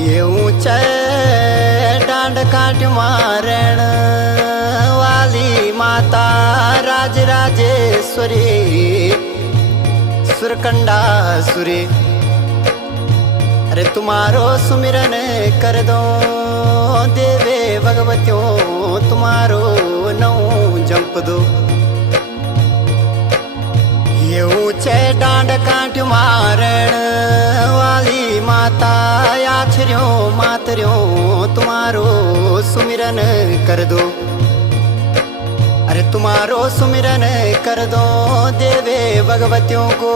ये ऊंचे डांड काट मारण वाली माता राज राजेश्वरी सुरकंडा सुरी। अरे तुम्हारो सुमिरन कर दो देवे भगवतियों, तुम्हारो नौ जंप दो। ये ऊंचे डांड काट मारण वाली माता आछर्यों मातर्यों, तुम्हारो सुमिरन कर दो। अरे तुम्हारो सुमिरन कर दो देवे भगवतियों को।